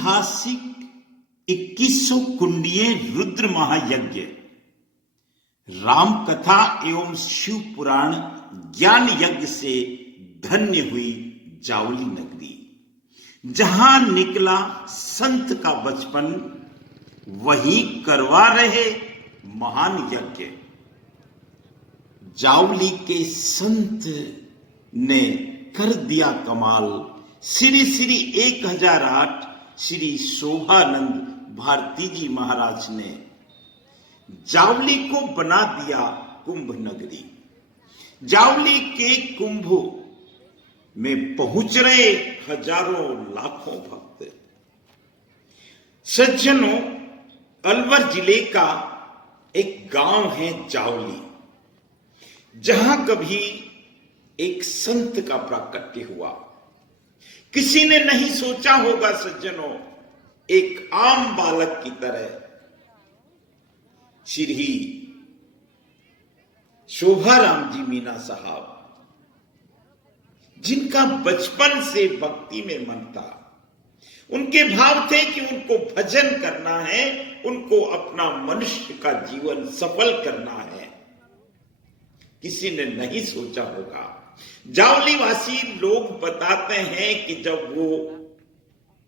ऐतिहासिक 2100 कुंडीय रुद्र महायज्ञ, राम कथा एवं शिव पुराण ज्ञान यज्ञ से धन्य हुई जावली नगरी। जहां निकला संत का बचपन, वही करवा रहे महान यज्ञ। जावली के संत ने कर दिया कमाल। श्री श्री 1008 श्री शोभानंद भारती जी महाराज ने जावली को बना दिया कुंभ नगरी। जावली के कुंभ में पहुंच रहे हजारों लाखों भक्त। सज्जनों, अलवर जिले का एक गांव है जावली, जहां कभी एक संत का प्राकट्य हुआ। किसी ने नहीं सोचा होगा सज्जनों, एक आम बालक की तरह श्री शोभाराम जी मीना साहब, जिनका बचपन से भक्ति में मन था, उनके भाव थे कि उनको भजन करना है, उनको अपना मनुष्य का जीवन सफल करना है। किसी ने नहीं सोचा होगा। जावली वासी लोग बताते हैं कि जब वो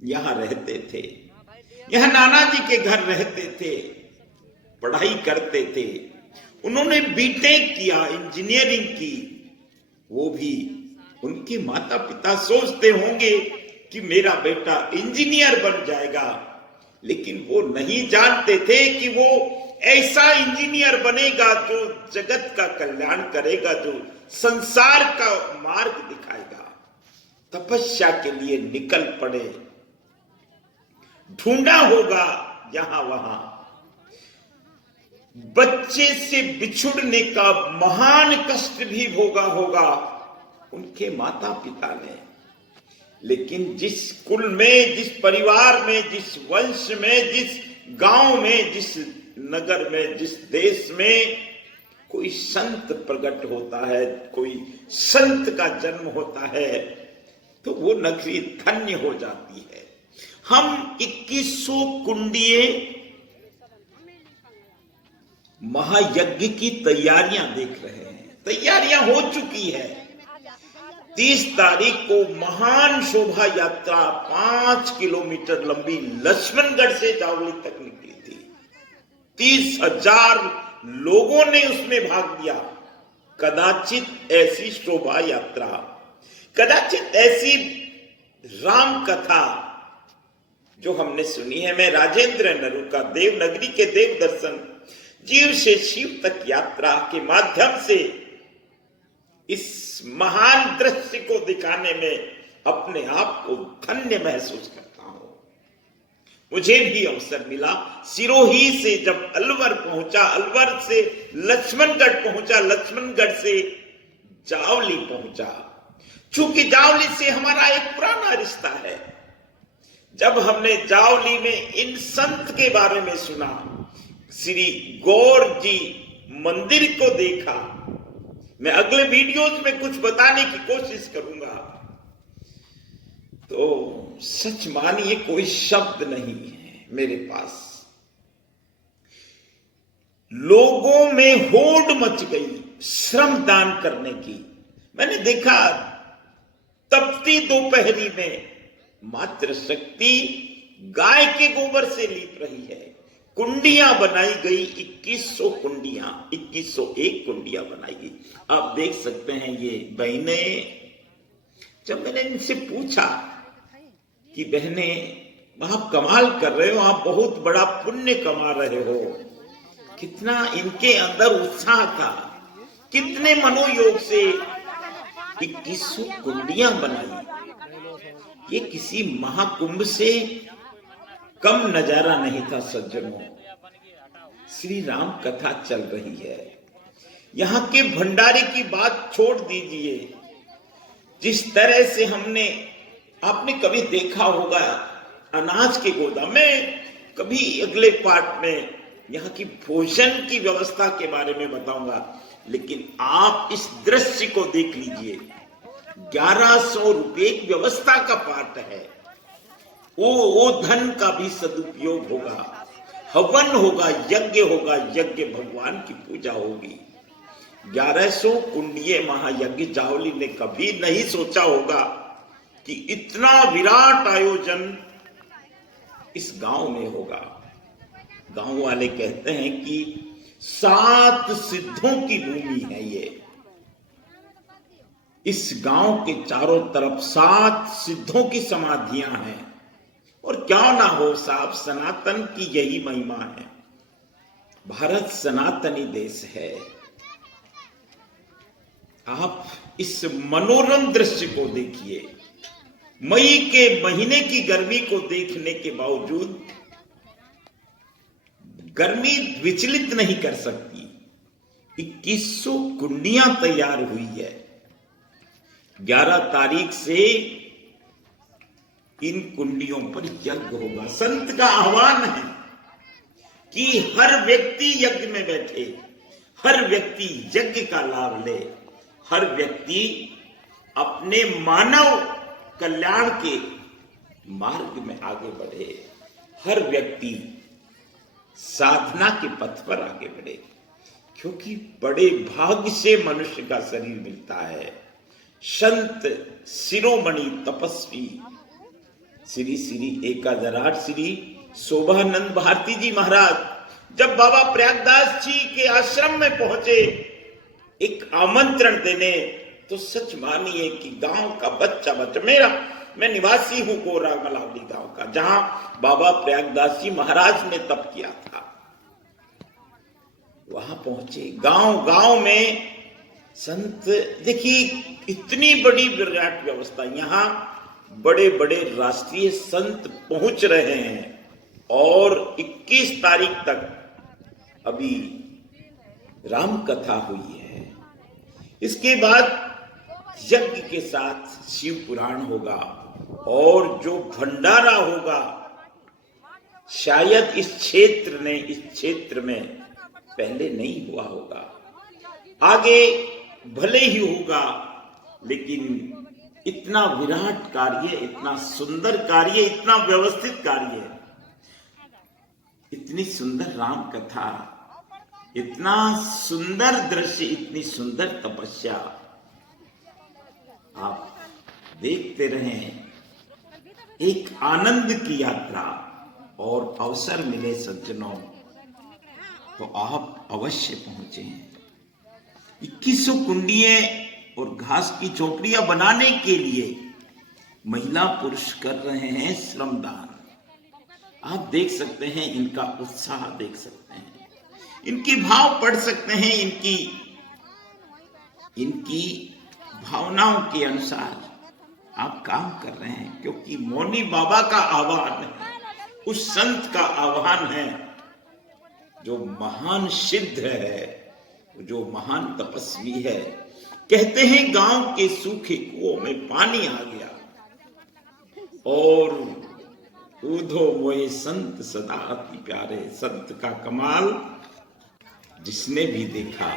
यहां रहते थे, यहां नाना जी के घर रहते थे, पढ़ाई करते थे, उन्होंने बीटेक किया, इंजीनियरिंग की। वो भी उनके माता पिता सोचते होंगे कि मेरा बेटा इंजीनियर बन जाएगा, लेकिन वो नहीं जानते थे कि वो ऐसा इंजीनियर बनेगा जो जगत का कल्याण करेगा, जो संसार का मार्ग दिखाएगा। तपस्या के लिए निकल पड़े, ढूंढा होगा यहां वहां। बच्चे से बिछुड़ने का महान कष्ट भी भोगा होगा उनके माता पिता ने। लेकिन जिस कुल में, जिस परिवार में, जिस वंश में, जिस गांव में, जिस नगर में, जिस देश में कोई संत प्रकट होता है, कोई संत का जन्म होता है, तो वो नगरी धन्य हो जाती है। हम 2100 कुंडीय महायज्ञ की तैयारियां देख रहे हैं। तैयारियां हो चुकी है। 30 तारीख को महान शोभा यात्रा 5 किलोमीटर लंबी लक्ष्मणगढ़ से जावली तक निकली थी। 30,000 लोगों ने उसमें भाग लिया। कदाचित ऐसी शोभा यात्रा, कदाचित ऐसी राम कथा जो हमने सुनी है। मैं राजेंद्र नरू का देवनगरी के देव दर्शन, जीव से शिव तक यात्रा के माध्यम से इस महान दृश्य को दिखाने में अपने आप को धन्य महसूस करता हूं। मुझे भी अवसर मिला। सिरोही से जब अलवर पहुंचा, अलवर से लक्ष्मणगढ़ पहुंचा, लक्ष्मणगढ़ से जावली पहुंचा। चूंकि जावली से हमारा एक पुराना रिश्ता है। जब हमने जावली में इन संत के बारे में सुना, श्री गौर जी मंदिर को देखा, मैं अगले वीडियोज में कुछ बताने की कोशिश करूंगा, तो सच मानिए कोई शब्द नहीं है मेरे पास। लोगों में होड़ मच गई श्रम दान करने की। मैंने देखा तपती दोपहरी में मात्र शक्ति गाय के गोबर से लीप रही है। कुंडियां बनाई गई, 2100 कुंडियां, 2101 कुंडियां बनाई गई। आप देख सकते हैं ये बहनें। जब मैंने इनसे पूछा कि बहने आप कमाल कर रहे हो, आप बहुत बड़ा पुण्य कमा रहे हो, कितना इनके अंदर उत्साह था, कितने मनोयोग से 2100 कुंडियां बनाई। ये किसी महाकुंभ से कम नजारा नहीं था सज्जनों। श्री राम कथा चल रही है। यहां के भंडारे की बात छोड़ दीजिए। जिस तरह से आपने कभी देखा होगा अनाज के गोदाम में, कभी अगले पार्ट में यहां की भोजन की व्यवस्था के बारे में बताऊंगा। लेकिन आप इस दृश्य को देख लीजिए। 1100 रुपए की व्यवस्था का पार्ट है। वो धन का भी सदुपयोग होगा, हवन होगा, यज्ञ भगवान की पूजा होगी। 1100 कुंडीय महायज्ञ जावली ने कभी नहीं सोचा होगा कि इतना विराट आयोजन इस गांव में होगा। गांव वाले कहते हैं कि 7 सिद्धों की भूमि है ये। इस गांव के चारों तरफ 7 सिद्धों की समाधियां हैं। और क्या ना हो साहब, सनातन की यही महिमा है। भारत सनातनी देश है। आप इस मनोरम दृश्य को देखिए। मई के महीने की गर्मी को देखने के बावजूद गर्मी विचलित नहीं कर सकती। 2100 कुंडियां तैयार हुई है। 11 तारीख से इन कुंडियों पर यज्ञ होगा। संत का आह्वान है कि हर व्यक्ति यज्ञ में बैठे, हर व्यक्ति यज्ञ का लाभ ले, हर व्यक्ति अपने मानव कल्याण के मार्ग में आगे बढ़े, हर व्यक्ति साधना के पथ पर आगे बढ़े। क्योंकि बड़े भाग्य से मनुष्य का शरीर मिलता है। संत शिरोमणि तपस्वी श्री श्री एकाधराट श्री शोभानंद भारती जी महाराज जब बाबा प्रयागदास जी के आश्रम में पहुंचे एक आमंत्रण देने, तो सच मानिए कि गांव का बच्चा मैं निवासी हूं कोरा मलावली गांव का, जहां बाबा प्रयागदास जी महाराज ने तप किया था। वहां पहुंचे, गांव में संत, देखिए इतनी बड़ी विराट व्यवस्था, यहां बड़े बड़े राष्ट्रीय संत पहुंच रहे हैं। और 21 तारीख तक अभी राम कथा हुई है। इसके बाद यज्ञ के साथ शिव पुराण होगा और जो भंडारा होगा, शायद इस क्षेत्र में पहले नहीं हुआ होगा। आगे भले ही होगा, लेकिन इतना विराट कार्य, इतना सुंदर कार्य, इतना व्यवस्थित कार्य, इतनी सुंदर राम कथा, इतना सुंदर दृश्य, इतनी सुंदर तपस्या आप देखते रहें। एक आनंद की यात्रा। और अवसर मिले सज्जनों तो आप अवश्य पहुंचे। 2100 कुंडिये और घास की झोपड़ियां बनाने के लिए महिला पुरुष कर रहे हैं श्रमदान। आप देख सकते हैं, इनका उत्साह देख सकते हैं, इनके भाव पढ़ सकते हैं, इनकी भावनाओं के अनुसार आप काम कर रहे हैं। क्योंकि मौनी बाबा का आह्वान है, उस संत का आह्वान है जो महान सिद्ध है, जो महान तपस्वी है। कहते हैं गांव के सूखे कुओं में पानी आ गया और ऊधो मोए संत सदा अति प्यारे। संत का कमाल जिसने भी देखा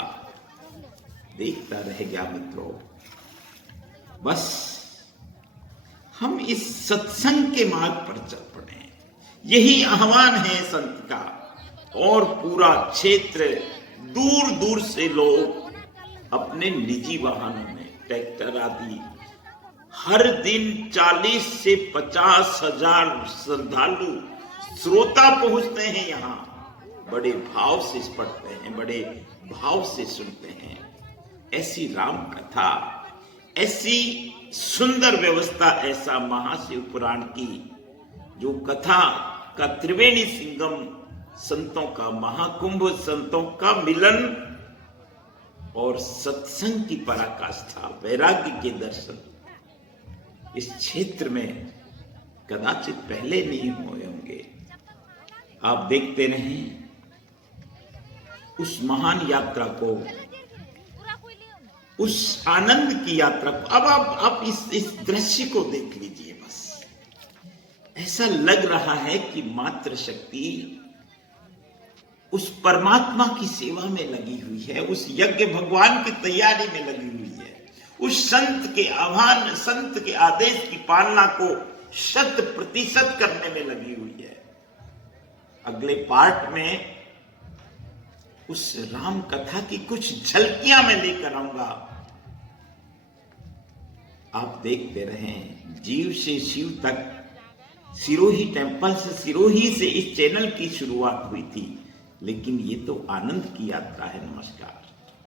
देखता रह गया। मित्रों, बस हम इस सत्संग के मार्ग पर चल पड़े। यही आह्वान है संत का। और पूरा क्षेत्र, दूर दूर से लोग अपने निजी वाहनों में, ट्रैक्टर आदि, हर दिन 40 से 50 हजार श्रद्धालु श्रोता पहुंचते हैं यहाँ। बड़े भाव से पढ़ते हैं, बड़े भाव से सुनते हैं। ऐसी राम कथा, ऐसी सुंदर व्यवस्था, ऐसा महाशिव पुराण की जो कथा का त्रिवेणी संगम, संतों का महाकुंभ, संतों का मिलन और सत्संग की पराकाष्ठा, वैराग्य के दर्शन इस क्षेत्र में कदाचित पहले नहीं हुए होंगे। आप देखते रहें उस महान यात्रा को, उस आनंद की यात्रा को। अब आप इस दृश्य को देख लीजिए। बस ऐसा लग रहा है कि मात्र शक्ति उस परमात्मा की सेवा में लगी हुई है, उस यज्ञ भगवान की तैयारी में लगी हुई है, उस संत के आह्वान, संत के आदेश की पालना को 100% करने में लगी हुई है। अगले पार्ट में उस राम कथा की कुछ झलकियां मैं लेकर आऊंगा। आप देखते रहें। जीव से शिव तक सिरोही टेम्पल से, सिरोही से इस चैनल की शुरुआत हुई थी, लेकिन ये तो आनंद की यात्रा है। नमस्कार।